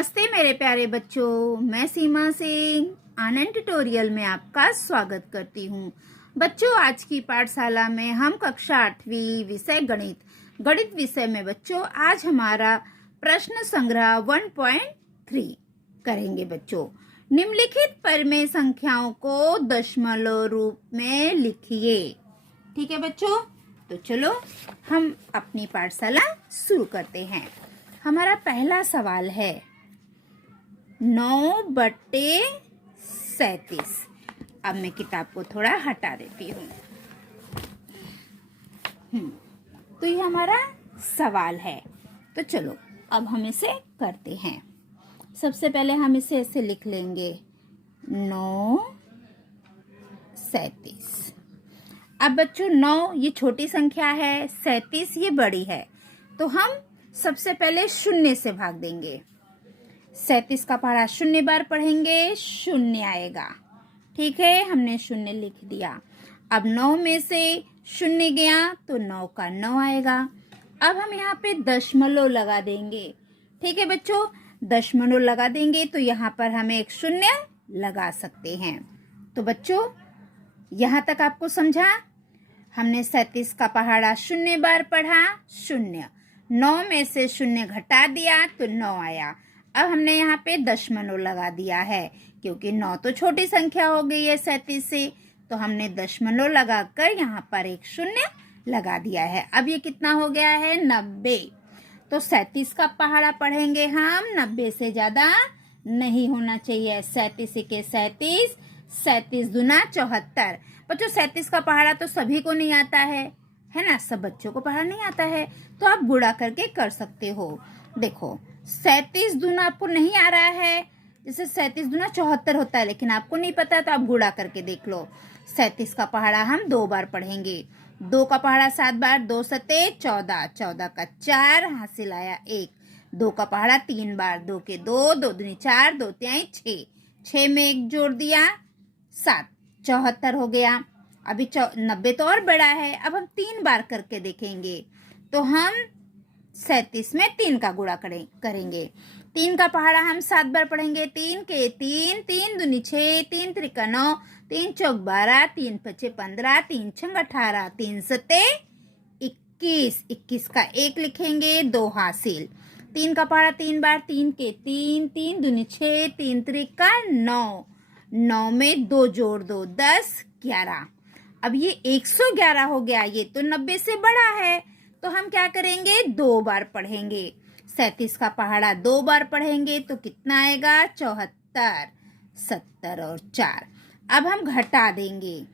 नमस्ते मेरे प्यारे बच्चों, मैं सीमा सिंह आनंद ट्यूटोरियल में आपका स्वागत करती हूँ। बच्चों, आज की पाठशाला में हम कक्षा 8वीं विषय गणित विषय में बच्चों आज हमारा प्रश्न संग्रह 1.3 करेंगे। बच्चों, निम्नलिखित परिमेय संख्याओं को दशमलव रूप में लिखिए। ठीक है बच्चों, तो चलो हम अपनी पाठशाला शुरू करते हैं। हमारा पहला सवाल है 9/37। अब मैं किताब को थोड़ा हटा देती हूँ। तो ये हमारा सवाल है। तो चलो अब हम इसे करते हैं। सबसे पहले हम इसे ऐसे लिख लेंगे 9/37। अब बच्चों 9 ये छोटी संख्या है, 37 ये बड़ी है, तो हम सबसे पहले शून्य से भाग देंगे। 37 का पहाड़ा 0 बार पढ़ेंगे, 0 आएगा। ठीक है, हमने 0 लिख दिया। अब 9 में से 0 गया तो 9 का 9 आएगा। अब हम यहाँ पे दशमलव लगा देंगे। ठीक है बच्चों, दशमलव लगा देंगे तो यहाँ पर हम एक 0 लगा सकते हैं। तो बच्चों यहाँ तक आपको समझा? हमने 37 का पहाड़ा 0 बार पढ़ा, 0। 9 में से 0 घटा दिया तो 9 आया। अब हमने यहाँ पे दशमलव लगा दिया है, क्योंकि 9 तो छोटी संख्या हो गई है 37 से, तो हमने दशमलव लगाकर यहाँ पर एक 0 लगा दिया है। अब ये कितना हो गया है? 90। तो 37 का पहाड़ा पढ़ेंगे हम, 90 से ज्यादा नहीं होना चाहिए। 37 के 37, 37 दूना 74। बच्चों 37 का पहाड़ा तो सभी को नहीं आता है ना, सब बच्चों को पढ़ा नहीं आता है, तो आप गुणा करके कर सकते हो। देखो 37 दूना आपको नहीं आ रहा है, जैसे 37 दूना 74 होता है, लेकिन आपको नहीं पता, तो आप गुणा करके देख लो। 37 का पहाड़ा हम 2 बार पढ़ेंगे। 2 का पहाड़ा 7 बार, 2 सते 14, 14 का 4 हासिल आया 1। 2 का पहाड़ा 3 बार, 2 के 2, 2 दूनी 4, 2 तिहाई 6, 6 में 1 जोड़ दिया 7, 74 हो गया। अभी 90 तो और बड़ा है। अब हम 3 बार करके देखेंगे, तो हम 37 में 3 का गुणा करेंगे। 3 का पहाड़ा हम 7 बार पढ़ेंगे। 3 के 3, 3 दूनी 6, 3 त्रिका 9, 3 चौक 12, 3 पचे 15, 3 छंग 18, 3 सते 21, 21 का 1 लिखेंगे, 2 हासिल। 3 का पहाड़ा 3 बार, 3 के 3, 3 दूनी 6, 3 त्रिका 9, 9 में 2 जोड़ दो 10, 11। अब ये 111 हो गया, ये तो 90 से बड़ा है, तो हम क्या करेंगे? 2 बार पढ़ेंगे। 37 का पहाड़ा 2 बार पढ़ेंगे तो कितना आएगा? 74, 70 और 4। अब हम घटा देंगे।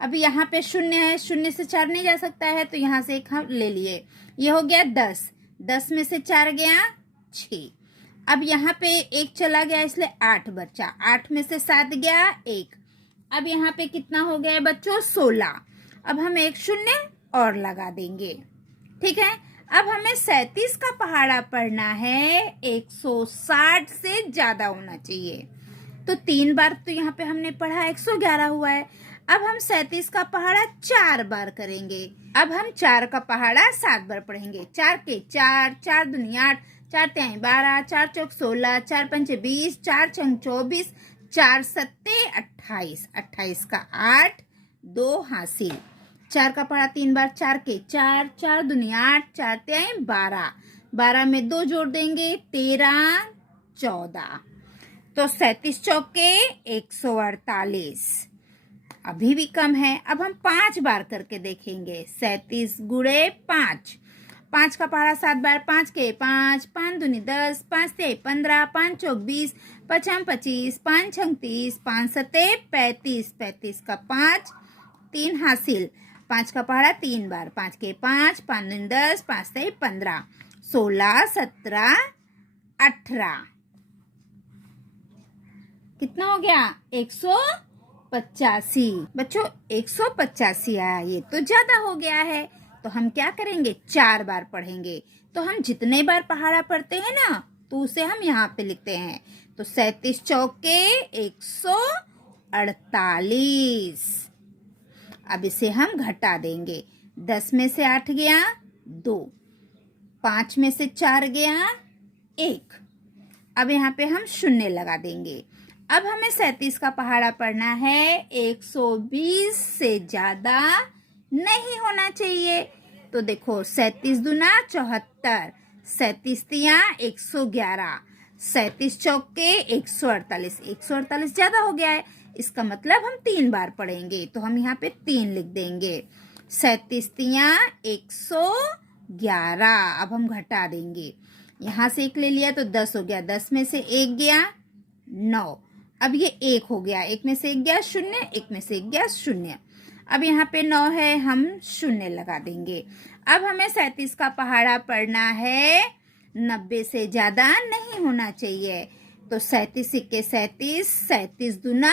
अब यहाँ पे 0 है, 0 से 4 नहीं जा सकता है, तो यहाँ से 1 हम ले लिए। ये हो गया 10, 10 में से 4 गया 6। अब यहाँ पे 1 चला गया, इसलिए 8 बचा। 8 में से 7 गया 1। अब यहाँ पे कितना हो गया है बच्चों? 16। अब हम एक 0 और लगा देंगे। ठीक है, अब हमें 37 का पहाड़ा पढ़ना है, 160 से ज्यादा होना चाहिए। तो 3 बार तो यहाँ पे हमने पढ़ा, 111 हुआ है। अब हम 37 का पहाड़ा 4 बार करेंगे। अब हम 4 का पहाड़ा 7 बार पढ़ेंगे। 4 के 4, 4 दूनी 8, 4 तिहाई 12, 4 चौक 16, 4 पंचे 20, 4 छंग 24, 4 सत्ते 28, 28 का 8, 2 हासिल। 4 का पहाड़ा 3 बार, 4 के 4, 4 दूनी 8, 4 तिहाई 12, 12 में 2 जोड़ देंगे 13, 14। तो 37 चौके 148, अभी भी कम है। अब हम 5 बार करके देखेंगे। 37 गुणे 5, 5 का पहाड़ा 7 बार, 5 के 5, 5 दूनी 10, 5 तिहाई 15, 5 चौक 20, 5 25, 5 छंग 30, 5 सते 35, 35 का 5, 3 हासिल। 5 का पहाड़ा 3 बार, 5 के 5, 5 दूनी 10, 5 तिहाई 15, 16, 17, 18। कितना हो गया? 185। बच्चों 185 आया, ये तो ज्यादा हो गया है, तो हम क्या करेंगे? 4 बार पढ़ेंगे। तो हम जितने बार पहाड़ा पढ़ते हैं ना, तो उसे हम यहाँ पे लिखते हैं। तो 37 चौके 148। अब इसे हम घटा देंगे। 10 में से 8 गया 2, 5 में से 4 गया 1, अब यहाँ पे हम शून्य लगा देंगे। अब हमें 37 का पहाड़ा पढ़ना है, 120 से ज्यादा नहीं होना चाहिए। तो देखो 37 दूना 74, 37 तिया 111, 37 चौके 148, 148 ज्यादा हो गया है, इसका मतलब हम 3 बार पढ़ेंगे, तो हम यहाँ पे 3 लिख देंगे। 37 तिया 111। अब हम घटा देंगे, यहाँ से 1 ले लिया तो 10 हो गया, 10 में से 1 गया 9। अब ये 1 हो गया, 1 में से 1 गया 0, 1 में से 1 गया 0। अब यहाँ पे 9 है, हम 0 लगा देंगे। अब हमें 37 का पहाड़ा पढ़ना है, 90 से ज्यादा नहीं होना चाहिए। तो 37 सिक्के 37, 37 दूना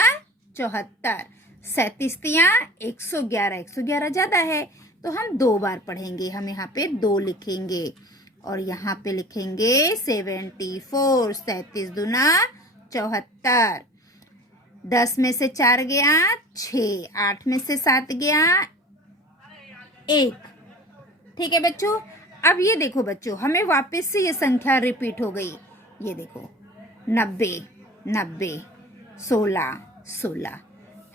74, 37 तिया 111, 111 ज्यादा है तो हम 2 बार पढ़ेंगे। हम यहाँ पे 2 लिखेंगे और यहाँ पे लिखेंगे 74, 37 दूना 74, 10 में से 4 गया 6, 8 में से 7 गया 1। ठीक है बच्चों। अब ये देखो बच्चों, हमें वापस से ये संख्या रिपीट हो गई। ये देखो 90, 90, 16, 16,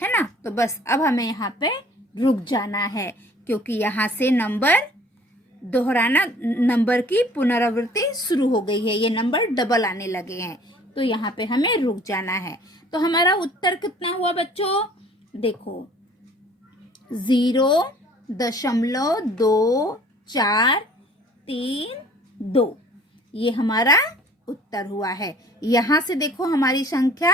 है ना। तो बस अब हमें यहाँ पे रुक जाना है, क्योंकि यहाँ से नंबर दोहराना, नंबर की पुनरावृत्ति शुरू हो गई है, ये नंबर डबल आने लगे हैं, तो यहाँ पे हमें रुक जाना है। तो हमारा उत्तर कितना हुआ बच्चों, देखो 0.2432, ये हमारा उत्तर हुआ है। यहाँ से देखो हमारी संख्या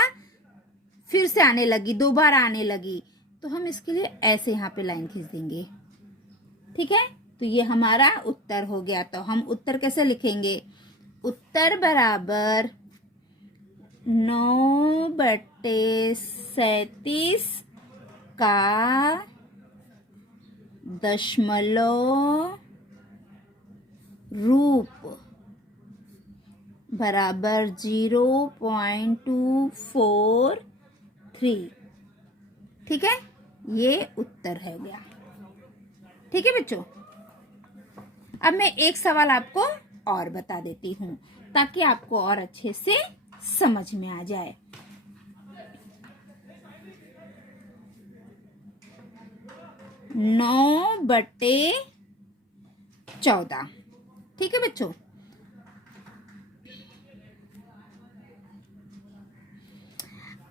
फिर से आने लगी, 2 बार आने लगी, तो हम इसके लिए ऐसे यहाँ पे लाइन खींच देंगे। ठीक है, तो ये हमारा उत्तर हो गया। तो हम उत्तर कैसे लिखेंगे, उत्तर बराबर 9/37 का दशमलव रूप बराबर 0.243। ठीक है, ये उत्तर है गया। ठीक है बच्चों। अब मैं एक सवाल आपको और बता देती हूँ, ताकि आपको और अच्छे से समझ में आ जाए। नौ बटे 14। ठीक है बच्चों।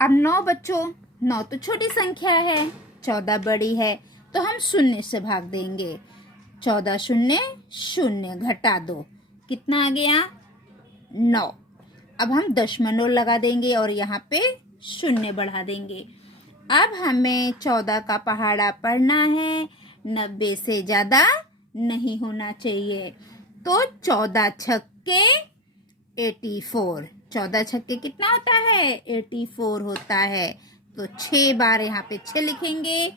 अब 9 बच्चों, 9 तो छोटी संख्या है, 14 बड़ी है, तो हम 0 से भाग देंगे। 14 0 0, घटा 2, कितना आ गया 9। अब हम दशमलव लगा देंगे और यहाँ पे 0 बढ़ा देंगे। अब हमें 14 का पहाड़ा पढ़ना है, 90 से ज्यादा नहीं होना चाहिए। तो 14 छक्के 84, 14 छक्के कितना होता है 84 होता है। तो 6 बार यहाँ पे 6 लिखेंगे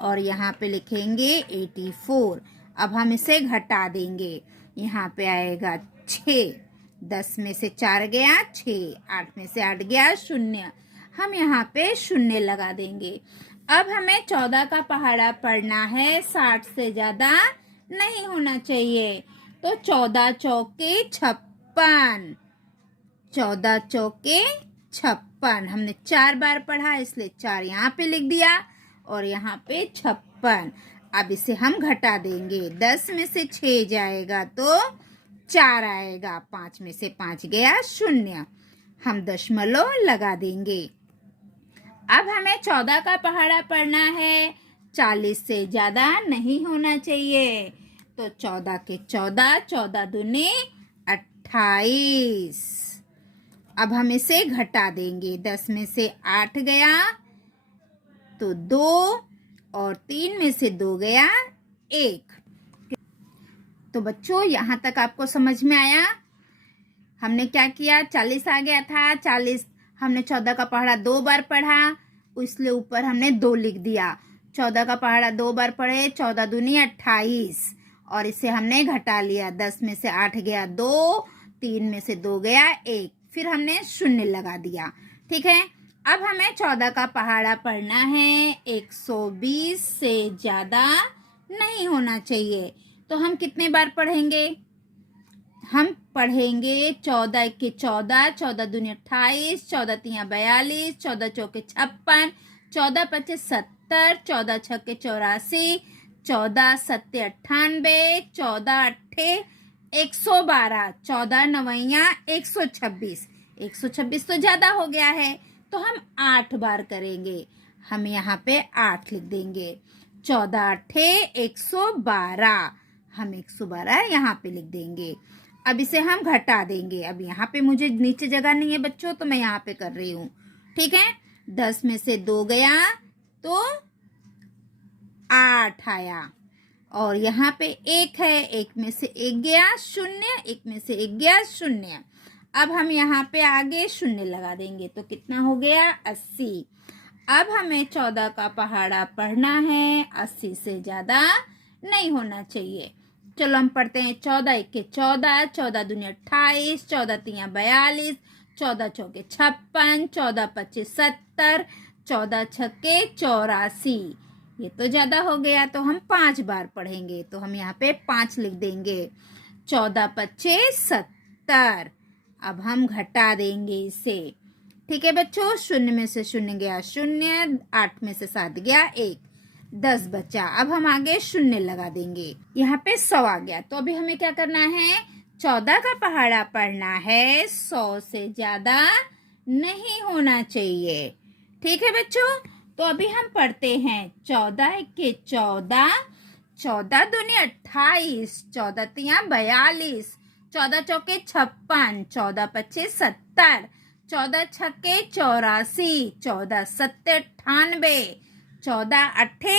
और यहाँ पे लिखेंगे 84। अब हम इसे घटा देंगे, यहाँ पे आएगा 6, 10 में से 4 गया 6, 8 में से 8 गया 0, हम यहाँ पे 0 लगा देंगे। अब हमें 14 का पहाड़ा पढ़ना है, 60 से ज्यादा नहीं होना चाहिए। तो 14 चौके 56, 14 चौके 56, हमने 4 बार पढ़ा इसलिए 4 यहाँ पे लिख दिया और यहाँ पे 56। अब इसे हम घटा देंगे, 10 में से 6 जाएगा तो 4 आएगा, 5 में से 5 गया 0, हम दशमलव लगा देंगे। अब हमें 14 का पहाड़ा पढ़ना है, 40 से ज्यादा नहीं होना चाहिए। तो 14 के 14, 14 दूने 28। अब हम इसे घटा देंगे, 10 में से 8 गया तो 2 और 3 में से 2 गया 1। तो बच्चों यहाँ तक आपको समझ में आया। हमने क्या किया, 40 आ गया था, 40 हमने 14 का पहाड़ा 2 बार पढ़ा, इसलिए ऊपर हमने 2 लिख दिया। 14 का पहाड़ा 2 बार पढ़े, 14 दूनी 28 और इसे हमने घटा लिया, 10 में से 8 गया 2, 3 में से 2 गया 1, फिर हमने 0 लगा दिया। ठीक है, अब हमें 14 का पहाड़ा पढ़ना है, 120 से ज्यादा नहीं होना चाहिए। तो हम कितने बार पढ़ेंगे, हम पढ़ेंगे 14 के 14, 14 दूनी 28, 14 तिया 42, 14 चौके 56, 14 पचे 70, 14 छक्के 84, 14 सत्ते 98, 14 अट्ठे 112, 14 नवैया 126। 126 तो ज्यादा हो गया है, तो हम 8 बार करेंगे। हम यहाँ पे 8 लिख देंगे। 14 अट्ठे 112, हम 112 यहाँ पे लिख देंगे। अब इसे हम घटा देंगे। अब यहाँ पे मुझे नीचे जगह नहीं है बच्चों, तो मैं यहाँ पे कर रही हूँ। ठीक है, 10 में से 2 गया तो 8 आया, और यहाँ पे 1 है, 1 में से 1 गया 0, 1 में से 1 गया 0। अब हम यहाँ पे आगे 0 लगा देंगे, तो कितना हो गया 80। अब हमें 14 का पहाड़ा पढ़ना है, 80 से ज्यादा नहीं होना चाहिए। चलो हम पढ़ते हैं। 14 के 14, 14 दूनी 28, 14 तिया 42, 14 चौके 56, 14 पचे 70, 14 छक्के 84। ये तो ज्यादा हो गया, तो हम 5 बार पढ़ेंगे। तो हम यहाँ पे 5 लिख देंगे। 14 पचे 70। अब हम घटा देंगे इसे। ठीक है बच्चों, 0 में से 0 गया 0, 8 में से 7 गया 1, 10 बचा। अब हम आगे 0 लगा देंगे। यहाँ पे 100 आ गया, तो अभी हमें क्या करना है, 14 का पहाड़ा पढ़ना है, 100 से ज्यादा नहीं होना चाहिए। ठीक है बच्चों, तो अभी हम पढ़ते हैं। 14 के 14, 14 दूनी 28, 14 तिया 42, 14 चौके 56, 14 पचे 70, 14 छक्के 84, 14 सत्ते 98, 14 अट्ठे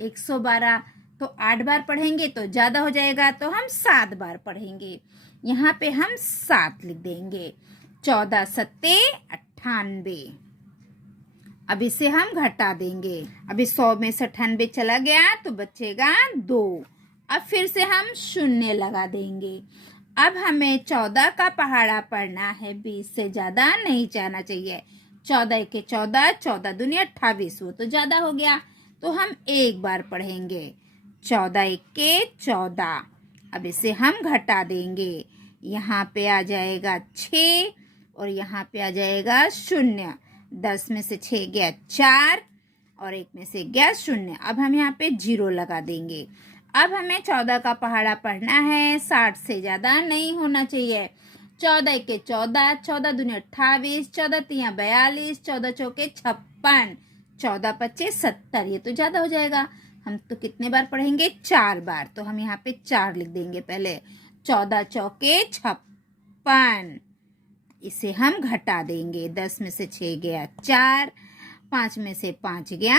112। तो 8 बार पढ़ेंगे तो ज्यादा हो जाएगा, तो हम 7 बार पढ़ेंगे। यहाँ पे हम 7 लिख देंगे। 14 सत्ते 98। अब इसे हम घटा देंगे। अभी 100 में से 98 चला गया, तो बचेगा 2। अब फिर से हम 0 लगा देंगे। अब हमें 14 का पहाड़ा पढ़ना है, 20 से ज्यादा नहीं जाना चाहिए। 14 के 14, 14 दूनी 28, वो तो ज्यादा हो गया, तो हम 1 बार पढ़ेंगे। 14 के 14। अब इसे हम घटा देंगे। यहाँ पे आ जाएगा 6, और यहाँ पे आ जाएगा 0। 10 में से 6 गया 4, और 1 में से गया 0। अब हम यहाँ पे 0 लगा देंगे। अब हमें 14 का पहाड़ा पढ़ना है, 60 से ज्यादा नहीं होना चाहिए। 14 के 14, 14 दूनी 28, 14 तिया 42, 14 चौके 56, 14 पचे 70। ये तो ज्यादा हो जाएगा, हम तो कितने बार पढ़ेंगे, 4 बार। तो हम यहाँ पे 4 लिख देंगे पहले। 14 चौके 56। इसे हम घटा देंगे। 10 में से 6 गया 4, 5 में से 5 गया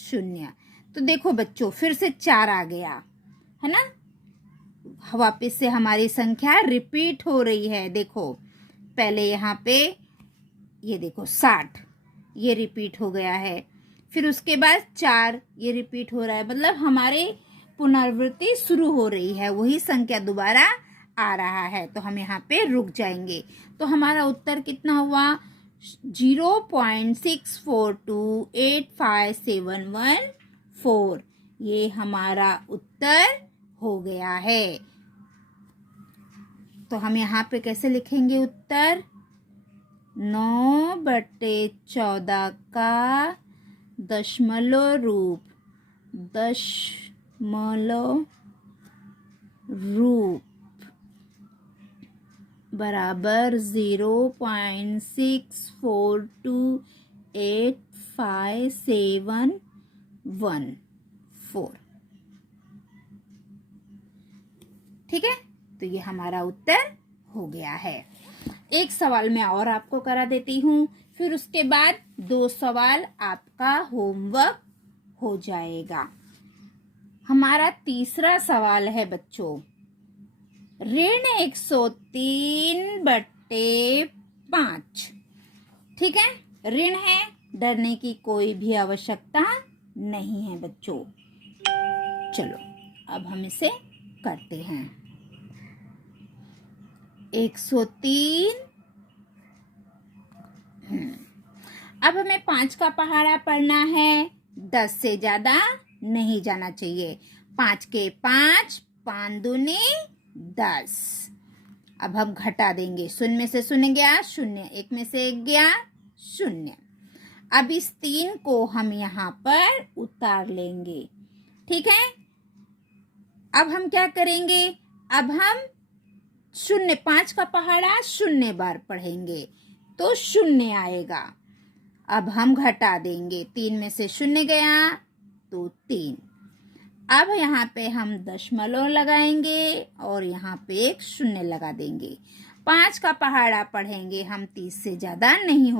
0। तो देखो बच्चों, फिर से 4 आ गया है ना। वापस से हमारी संख्या रिपीट हो रही है। देखो पहले यहाँ पे ये देखो 60, ये रिपीट हो गया है। फिर उसके बाद 4, ये रिपीट हो रहा है। मतलब हमारे पुनरावृत्ति शुरू हो रही है, वही संख्या दोबारा आ रहा है। तो हम यहाँ पे रुक जाएंगे। तो हमारा उत्तर कितना हुआ, 0.642857114। ये हमारा उत्तर हो गया है। तो हम यहाँ पे कैसे लिखेंगे उत्तर, 9/14 का दशमलव रूप बराबर 0.642857114। ठीक है, तो ये हमारा उत्तर हो गया है। एक सवाल मैं और आपको करा देती हूँ, फिर उसके बाद 2 सवाल आपका होमवर्क हो जाएगा। हमारा तीसरा सवाल है बच्चों, ऋण 103/5। ठीक है, ऋण है, डरने की कोई भी आवश्यकता नहीं है बच्चों। चलो अब हम इसे करते हैं। 103। अब हमें 5 का पहाड़ा पढ़ना है, 10 से ज्यादा नहीं जाना चाहिए। 5 के 5, 5 दूनी 10। अब हम घटा देंगे, शून्य में से शून्य गया शून्य, एक में से एक गया शून्य। अब इस 3 को हम यहाँ पर उतार लेंगे, ठीक है। अब हम क्या करेंगे, अब हम शून्य 5 का पहाड़ा शून्य बार पढ़ेंगे तो शून्य आएगा। अब हम घटा देंगे, 3 में से शून्य गया तो 3। अब यहाँ पे हम दशमलव लगाएंगे और यहाँ पे एक शून्य लगा देंगे। 5 का पहाड़ा पढ़ेंगे हम, 30 से ज्यादा नहीं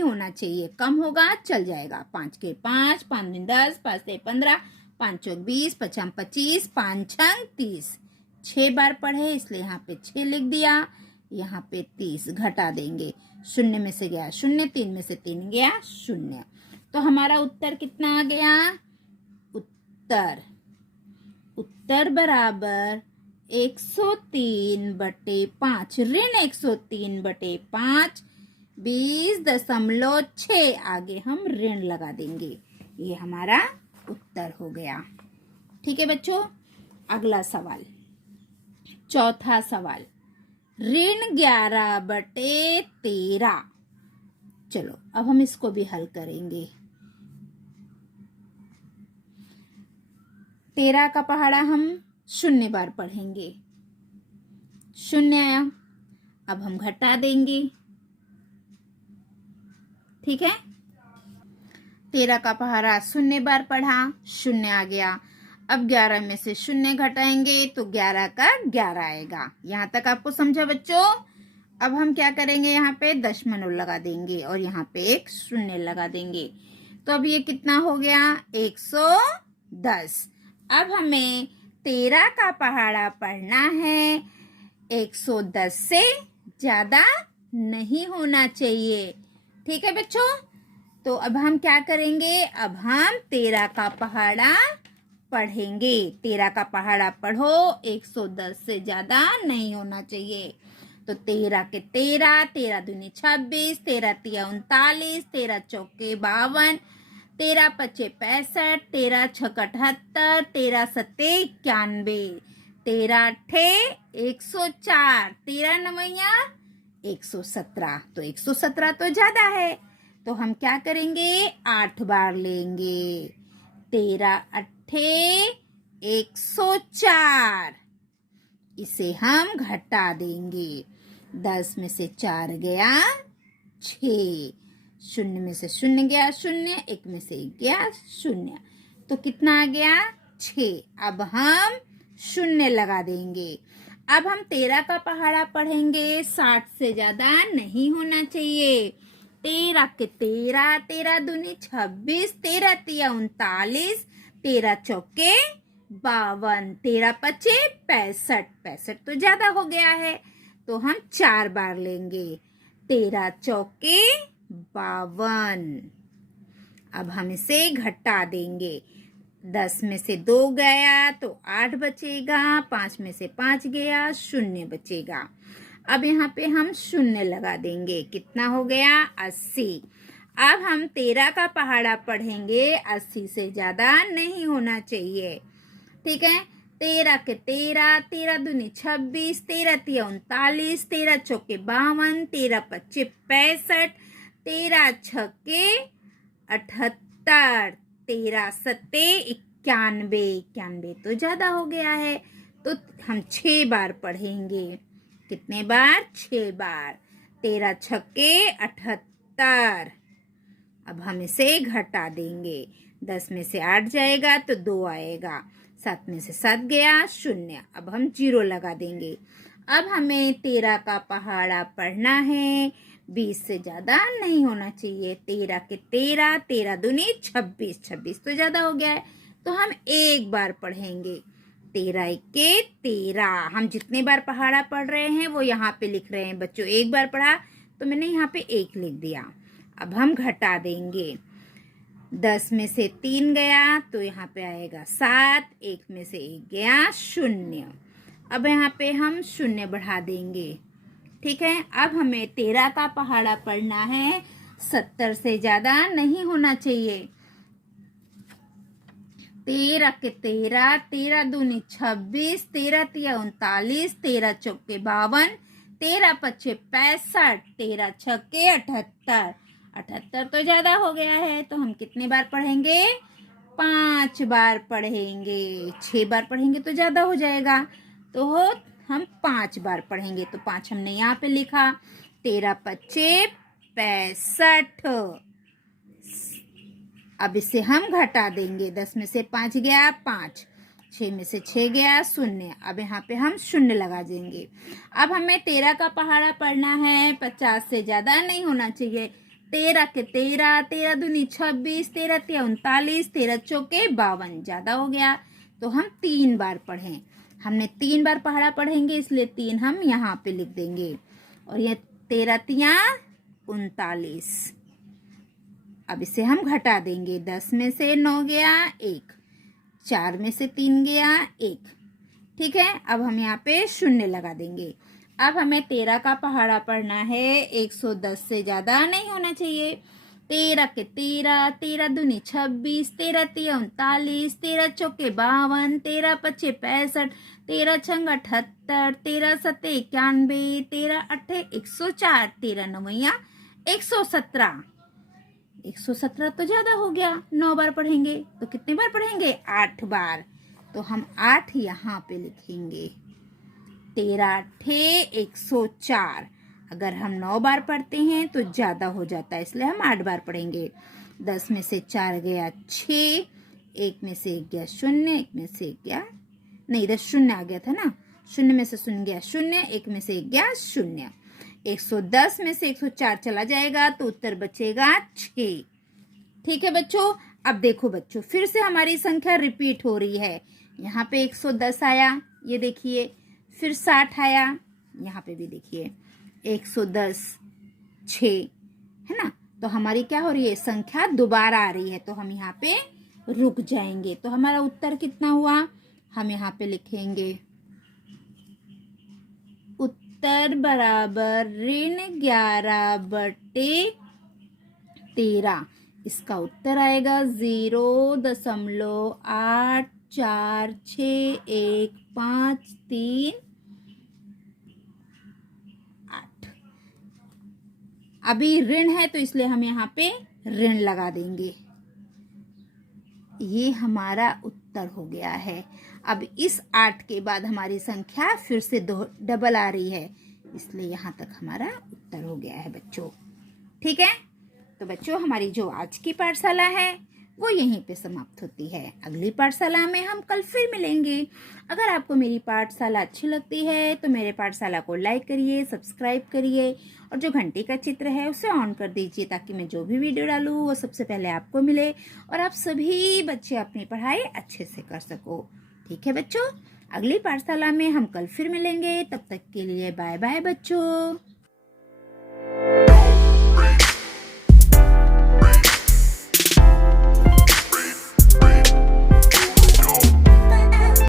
होना चाहिए, कम होगा चल जाएगा। 5 के 5, 5 दूनी 10, 5 से 15, 5 चौक 20, 5 छम 25, 5 छंग 30। 6 बार पढ़े इसलिए यहाँ पे 6 लिख दिया, यहाँ पे 30 घटा देंगे, शून्य में से गया शून्य, 3 में से 3 गया शून्य। तो हमारा उत्तर कितना आ गया, उत्तर बराबर 103/5, ऋण 103/5, 20.6 आगे हम ऋण लगा देंगे। ये हमारा उत्तर हो गया। ठीक है बच्चों, अगला सवाल, चौथा सवाल, ऋण 11/13। चलो अब हम इसको भी हल करेंगे। 13 का पहाड़ा हम शून्य बार पढ़ेंगे, शून्य आया, अब हम घटा देंगे, ठीक है। 13 का पहाड़ा शून्य बार पढ़ा, शून्य आ गया। अब 11 में से शून्य घटाएंगे तो 11 का 11 आएगा। यहाँ तक आपको समझा बच्चों। अब हम क्या करेंगे, यहाँ पे दशमलव लगा देंगे और यहाँ पे एक शून्य लगा देंगे। तो अब ये कितना हो गया, 110। अब हमें 13 का पहाड़ा पढ़ना है, 110 से ज्यादा नहीं होना चाहिए, ठीक है बच्चों। तो अब हम क्या करेंगे, अब हम 13 का पहाड़ा पढ़ेंगे। 13 का पहाड़ा पढ़ो, 110 से ज्यादा नहीं होना चाहिए। तो 13 के 13, 13 दूनी 26, 13 तिया 39, 13 चौके 52, 13 पचे 65, 13 छक 78, 13 सत्ते 91, 13 अठे 104, 13 नवैया 117। तो 117 तो ज्यादा है, तो हम क्या करेंगे, 8 बार लेंगे। 13 अठे 104, इसे हम घटा देंगे। 10 में से 4 गया 6, शून्य में से शून्य गया शून्य, 1 में से 1 गया शून्य, तो कितना आ गया 6। अब हम शून्य लगा देंगे। अब हम 13 का पहाड़ा पढ़ेंगे, 60 से ज्यादा नहीं होना चाहिए। 13 के 13, 13 दूनी 26, 13 तिया 39, 13 चौके 52, 13 पचे 65, 65 तो ज्यादा हो गया है, तो हम 4 बार लेंगे। 13 चौके 52। अब हम इसे घटा देंगे। 10 में से 2 गया तो 8 बचेगा, 5 में से 5 गया शून्य बचेगा। अब यहाँ पे हम शून्य लगा देंगे, कितना हो गया 80। अब हम 13 का पहाड़ा पढ़ेंगे, 80 से ज्यादा नहीं होना चाहिए, ठीक है। 13 के 13, 13 दूनी 26, 13 तिया 39, 13 चौके 52, 13 पच्चे 65, 13 छक्के 78, 13 सत्ते 91, 91 तो ज्यादा हो गया है, तो हम 6 बार पढ़ेंगे। कितने बार, 6 बार। 13 छक्के 78। अब हम इसे घटा देंगे। 10 में से 8 जाएगा तो 2 आएगा, 7 में से 7 गया शून्य, अब हम 0 लगा देंगे। अब हमें 13 का पहाड़ा पढ़ना है, 20 से ज्यादा नहीं होना चाहिए। 13 के 13, 13 दूनी 26, 26 तो ज्यादा हो गया है, तो हम 1 बार पढ़ेंगे। 13 के 13, हम जितने बार पहाड़ा पढ़ रहे हैं वो यहाँ पे लिख रहे हैं बच्चों। 1 बार पढ़ा तो मैंने यहाँ पे 1 लिख दिया। अब हम घटा देंगे। 10 में से 3 गया तो यहाँ पे आएगा 7, 1 में से 1 गया शून्य। अब यहाँ पे हम शून्य बढ़ा देंगे, ठीक है। अब हमें 13 का पहाड़ा पढ़ना है, 70 से ज्यादा नहीं होना चाहिए। 13 के 13, 13 दूनी 26, 13 तिया 39, 13 चौके 52, 13 पच्चे 65, 13 छक्के 78। 78 तो ज्यादा हो गया है, तो हम कितने बार पढ़ेंगे? 5 बार पढ़ेंगे। 6 बार पढ़ेंगे तो ज्यादा हो जाएगा, तो हम 5 बार पढ़ेंगे। तो 5 हमने यहाँ पे लिखा। 13 पच्चे 65। अब इसे हम घटा देंगे। 10 में से 5 गया 5, 6 में से 6 गया 0। अब यहाँ पे हम 0 लगा देंगे। अब हमें 13 का पहाड़ा पढ़ना है, 50 से ज्यादा नहीं होना चाहिए। 13 के 13, 13 दूनी 26, 13 तिया 39, 13 चौके 52, ज्यादा हो गया, तो हम 3 बार पढ़ें। हमने 3 बार पहाड़ा पढ़ेंगे, इसलिए 3 हम यहाँ पे लिख देंगे। और ये 13 तिया 39। अब इसे हम घटा देंगे। 10 में से 9 गया 1, 4 में से 3 गया 1। ठीक है, अब हम यहाँ पे 0 लगा देंगे। अब हमें 13 का पहाड़ा पढ़ना है, 110 से ज्यादा नहीं होना चाहिए। 13 के 13, 13 दूनी 26, 13 तिया 39, 13 चौके 52, 13 पच्चे 65, 13 छंग 78, 13 सत्ते 91, 13 अट्ठे 104, 13 नवैया 117। 117 तो ज्यादा हो गया। 9 बार पढ़ेंगे तो कितने बार पढ़ेंगे? 8 बार। तो हम 8 यहाँ पे लिखेंगे। 13 अट्ठे 104। अगर हम 9 बार पढ़ते हैं तो ज्यादा हो जाता है, इसलिए हम 8 बार पढ़ेंगे। 10 में से 4 गया 6, 1 में से 1 गया 0, 1 में से 1 गया नहीं, इधर 0 आ गया था ना, 0 में से 0 गया 0, 1 में से 1 गया 0। 110 में से 104 चला जाएगा तो उत्तर बचेगा 6। ठीक है बच्चों, अब देखो बच्चों, फिर से हमारी संख्या रिपीट हो रही है। यहाँ पे 110 आया, ये देखिए, फिर 60 आया, यहाँ पे भी देखिए 110, 6 है ना। तो हमारी क्या हो रही है? संख्या दोबारा आ रही है, तो हम यहाँ पे रुक जाएंगे। तो हमारा उत्तर कितना हुआ? हम यहाँ पे लिखेंगे उत्तर बराबर ऋण 11/13। इसका उत्तर आएगा 0.8461538। अभी ऋण है तो इसलिए हम यहाँ पे ऋण लगा देंगे। ये हमारा उत्तर हो गया है। अब इस 8 के बाद हमारी संख्या फिर से डबल आ रही है, इसलिए यहाँ तक हमारा उत्तर हो गया है बच्चों। ठीक है, तो बच्चों हमारी जो आज की पाठशाला है वो यहीं पे समाप्त होती है। अगली पाठशाला में हम कल फिर मिलेंगे। अगर आपको मेरी पाठशाला अच्छी लगती है तो मेरे पाठशाला को लाइक करिए, सब्सक्राइब करिए और जो घंटी का चित्र है उसे ऑन कर दीजिए, ताकि मैं जो भी वीडियो डालूँ वो सबसे पहले आपको मिले और आप सभी बच्चे अपनी पढ़ाई अच्छे से कर सको। ठीक है बच्चों, अगली पाठशाला में हम कल फिर मिलेंगे। तब तक के लिए बाय बाय बच्चों।